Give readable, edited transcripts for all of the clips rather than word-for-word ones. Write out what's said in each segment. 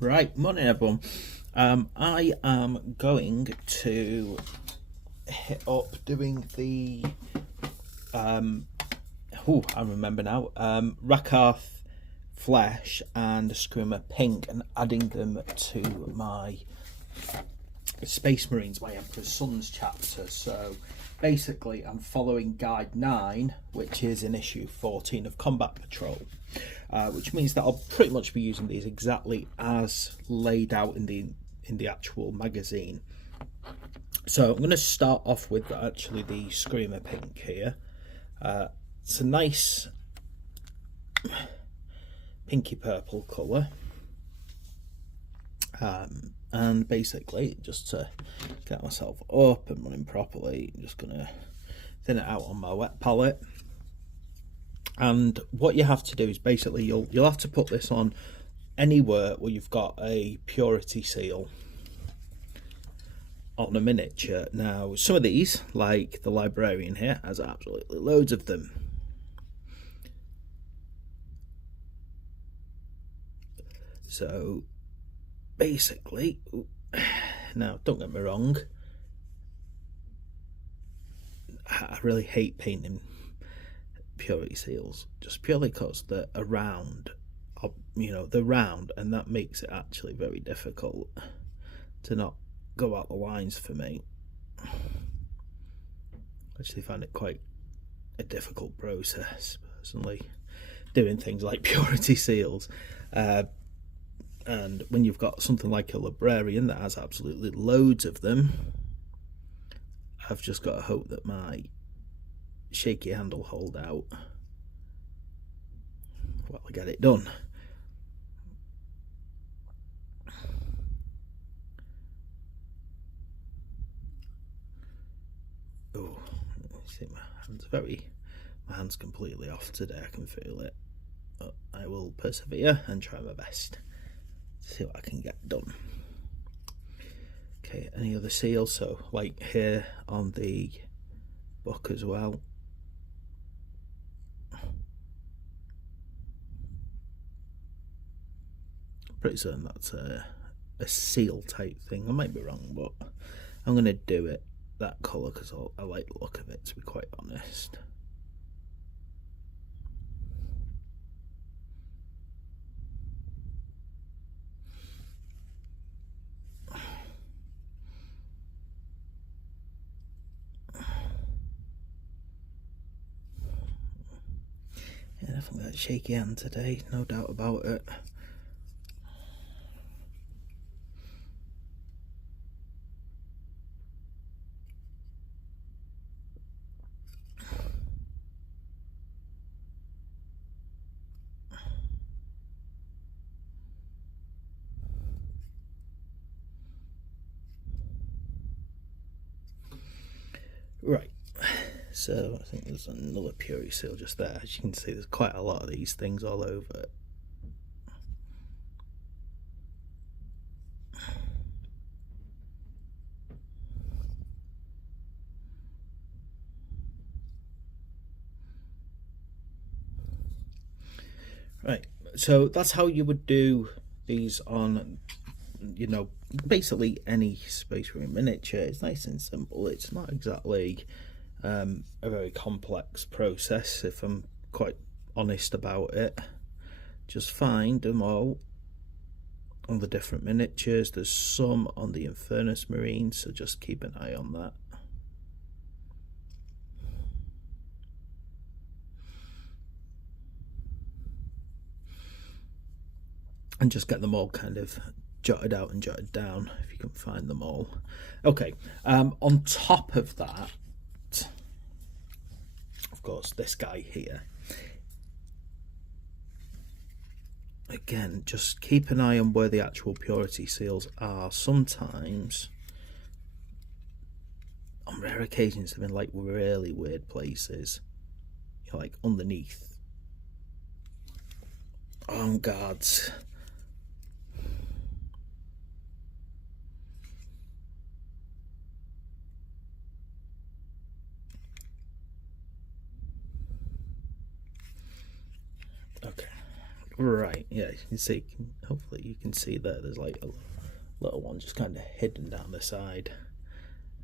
Right, morning everyone. I am going to hit up doing the I remember now. Rakarta Flesh and Screamer Pink, and adding them to my Space Marines, my Emperor's Sons chapter. So basically, I'm following Guide 9, which is in issue 14 of Combat Patrol. Which means that I'll pretty much be using these exactly as laid out in the actual magazine. So I'm going to start off with actually the Screamer Pink here. It's a nice pinky purple colour, and basically, just to get myself up and running properly, I'm just going to thin it out on my wet palette. And what you have to do is basically you'll have to put this on anywhere where you've got a purity seal on a miniature. Now, some of these, like the librarian here, has absolutely loads of them. So basically, now don't get me wrong, I really hate painting purity seals just purely because they're round, they're round, and that makes it actually very difficult to not go out the lines for me. I actually find it quite a difficult process personally, doing things like purity seals, and when you've got something like a librarian that has absolutely loads of them, I've just got to hope that my shaky hand will hold out while I get it done. Oh, see, my hand's completely off today. I can feel it, but I will persevere and try my best to see what I can get done. Okay, any other seals? So like here on the book as well. Pretty certain that's a seal type thing. I might be wrong, but I'm going to do it that colour because I like the look of it, to be quite honest. Yeah, definitely that shaky hand today, no doubt about it. Right, so I think there's another purity seal just there. As you can see, there's quite a lot of these things all over it. Right, so that's how you would do these on, basically any Space Marine miniature. It's nice and simple. It's not exactly a very complex process, if I'm quite honest about it. Just find them all on the different miniatures. There's some on the Infernus Marine, so just keep an eye on that. And just get them all kind of jotted out and jotted down if you can find them all. Okay, on top of that, of course, this guy here. Again, just keep an eye on where the actual purity seals are. Sometimes, on rare occasions, they've been like really weird places, like underneath, on guards. Okay, Right, yeah, you can see, hopefully you can see that there's like a little one just kind of hidden down the side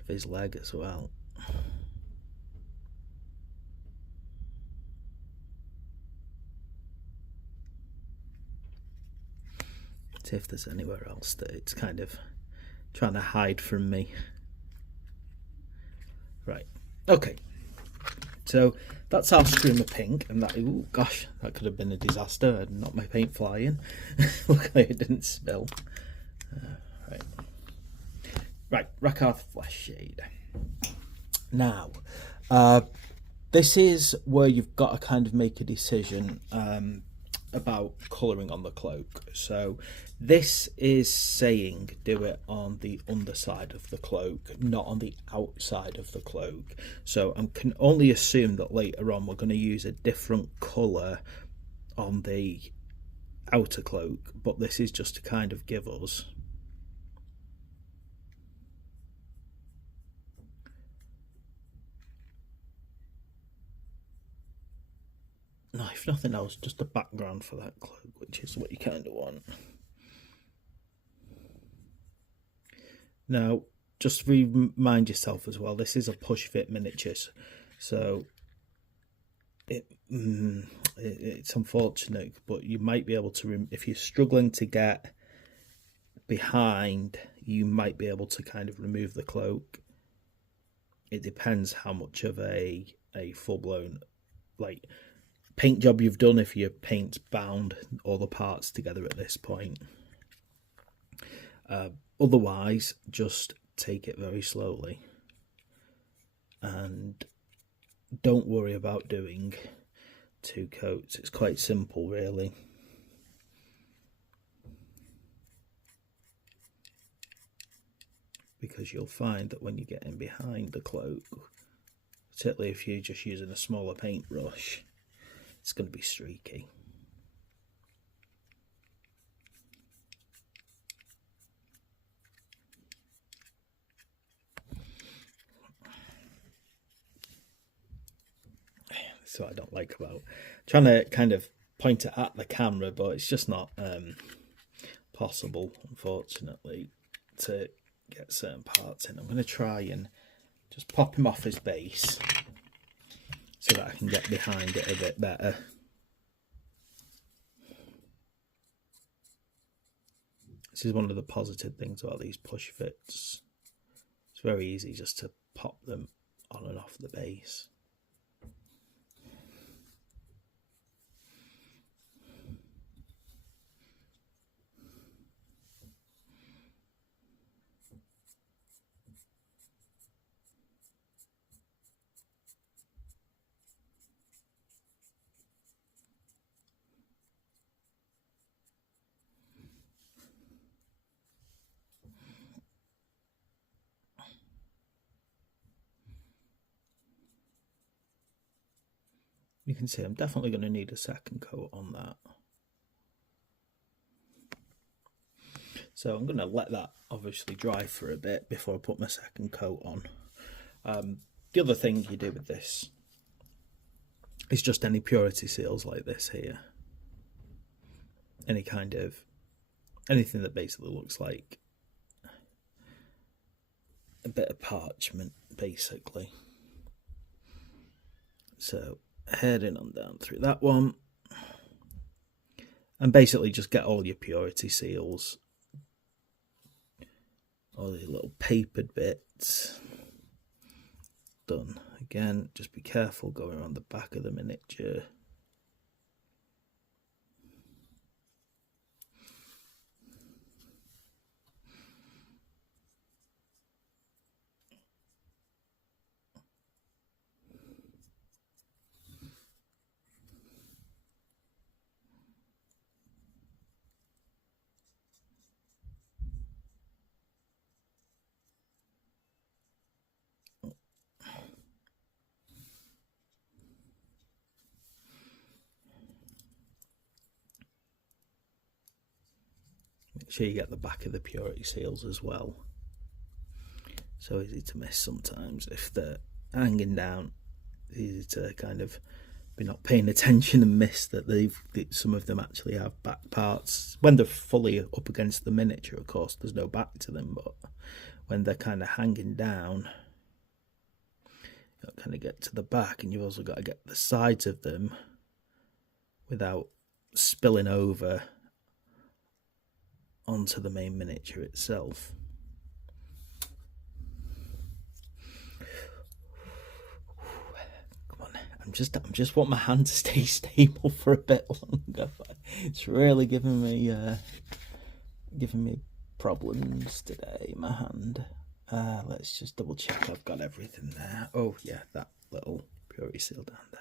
of his leg as well. See if there's anywhere else that it's kind of trying to hide from me. Right, okay. So that's our Screamer Pink, and that, oh gosh, that could have been a disaster. Not my paint flying. Luckily it didn't spill. Right, Rakarta Flesh shade. Now, this is where you've got to kind of make a decision about colouring on the cloak. So this is saying do it on the underside of the cloak, not on the outside of the cloak. So I can only assume that later on we're going to use a different colour on the outer cloak, but this is just to kind of give us if nothing else, just a background for that cloak, which is what you kind of want. Now, just remind yourself as well, this is a push fit miniatures, so it's unfortunate, but you might be able to, if you're struggling to get behind, you might be able to kind of remove the cloak. It depends how much of a full-blown like paint job you've done, if your paint's bound all the parts together at this point. Otherwise, just take it very slowly and don't worry about doing 2 coats. It's quite simple, really. Because you'll find that when you get in behind the cloak, particularly if you're just using a smaller paintbrush, it's going to be streaky. That's what I don't like about trying to kind of point it at the camera, but it's just not possible, unfortunately, to get certain parts in. I'm going to try and just pop him off his base so that I can get behind it a bit better. This is one of the positive things about these push fits. It's very easy just to pop them on and off the base. You can see I'm definitely going to need a second coat on that. So I'm going to let that obviously dry for a bit before I put my second coat on. The other thing you do with this is just any purity seals like this here. Anything that basically looks like a bit of parchment, basically. So heading on down through that one, and basically just get all your purity seals, all the little papered bits done. Again, just be careful going around the back of the miniature. Make sure you get the back of the purity seals as well. So easy to miss sometimes if they're hanging down. It's easy to kind of be not paying attention and miss that some of them actually have back parts. When they're fully up against the miniature, of course, there's no back to them, but when they're kind of hanging down, you've got to kind of get to the back, and you've also got to get the sides of them without spilling over onto the main miniature itself. Come on, I'm just want my hand to stay stable for a bit longer. But it's really giving me problems today, my hand. Let's just double check I've got everything there. Oh yeah, that little purity seal down there.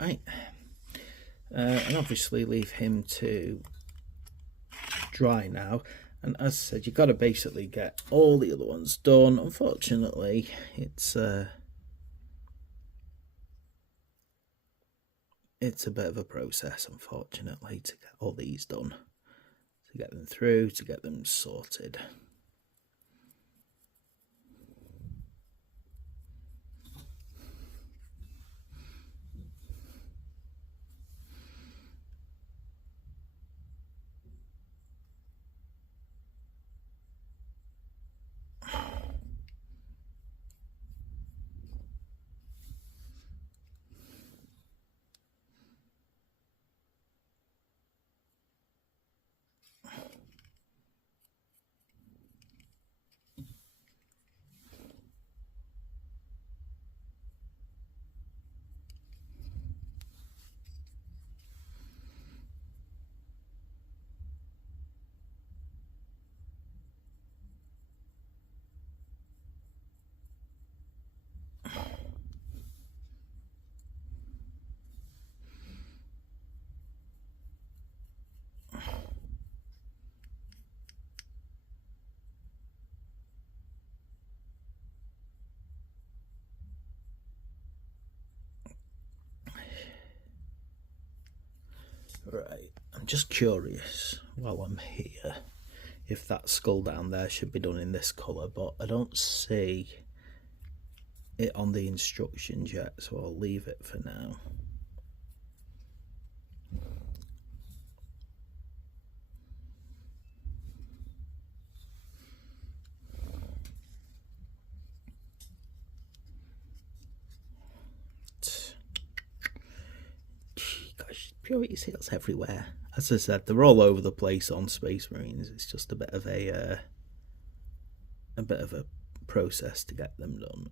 Right, and obviously leave him to dry now. And as I said, you've got to basically get all the other ones done. Unfortunately, it's a bit of a process, unfortunately, to get all these done, to get them through, to get them sorted. Right, I'm just curious while I'm here if that skull down there should be done in this colour, but I don't see it on the instructions yet, so I'll leave it for now. Purity seals everywhere. As I said, they're all over the place on Space Marines. It's just a bit of a process to get them done.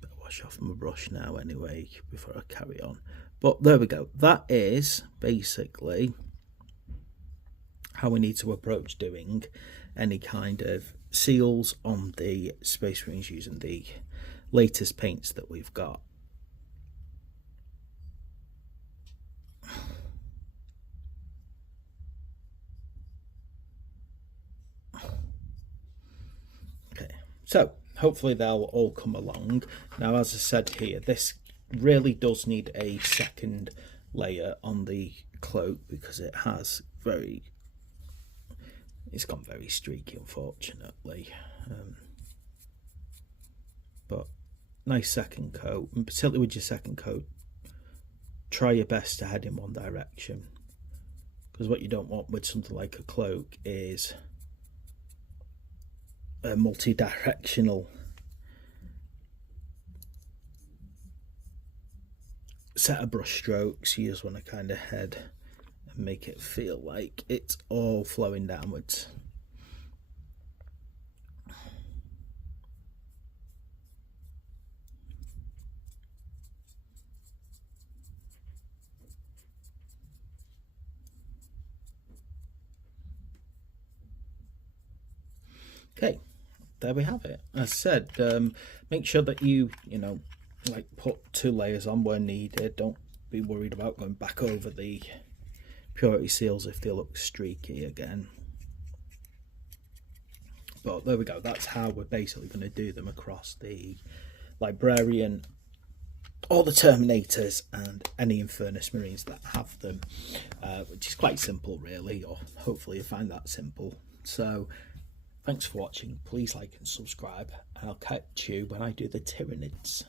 Better wash off my brush now anyway before I carry on. But there we go. That is basically how we need to approach doing any kind of seals on the Space Marines using the latest paints that we've got. Okay, so hopefully they'll all come along. Now, as I said here, this really does need a second layer on the cloak because it has it's gone very streaky, unfortunately. But nice second coat, and particularly with your second coat, try your best to head in one direction, because what you don't want with something like a cloak is a multi-directional set of brush strokes. You just want to kind of head and make it feel like it's all flowing downwards. Okay, there we have it. As I said, make sure that you like put 2 layers on where needed. Don't be worried about going back over the purity seals if they look streaky again. But there we go, that's how we're basically going to do them across the Librarian, all the Terminators, and any Infernus Marines that have them, which is quite simple really, or hopefully you find that simple. So thanks for watching, please like and subscribe, and I'll catch you when I do the Tyranids.